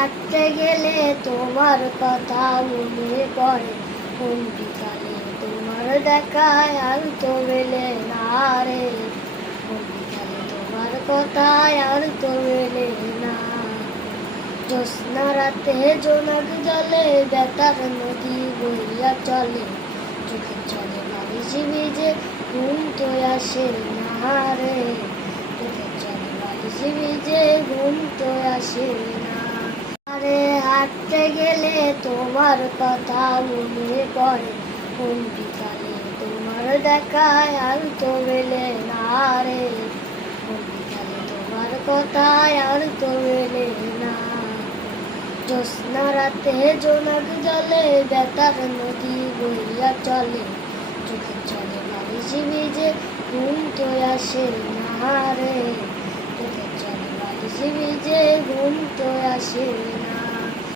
হাঁটতে গেলে তোমার কথা মনে পড়ে, কোন বিকালে তোমার দেখায় আর তো মেলে না রে, কোন বিকালে তোমার কথায় আর তো মেলে না। জ্যোৎস্না রাতে জোনাক জলে বেতার নদী বইয়া চলে, চোখে চলে বালিশ ভিজে ঘুম তো আসে না রে, চোখে চলে বালিশ ভিজে ঘুম তো আসে না। আরে হাঁটতে গেলে তোমার কথা মনে পড়ে, কোন বিকালে তোমার দেখায় আর তো মেলে না রে, কোন বিকালে তোমার কথায় আর তো মেলে না। জ্যোৎস্না রাতে জোনাক জলে বেতার নদী বইয়া চলে, চোখে চলে বালিশ ভিজে ঘুম তো আসে না রে, চোখে চলে বালিশ ভিজে ঘুম তো আসে না।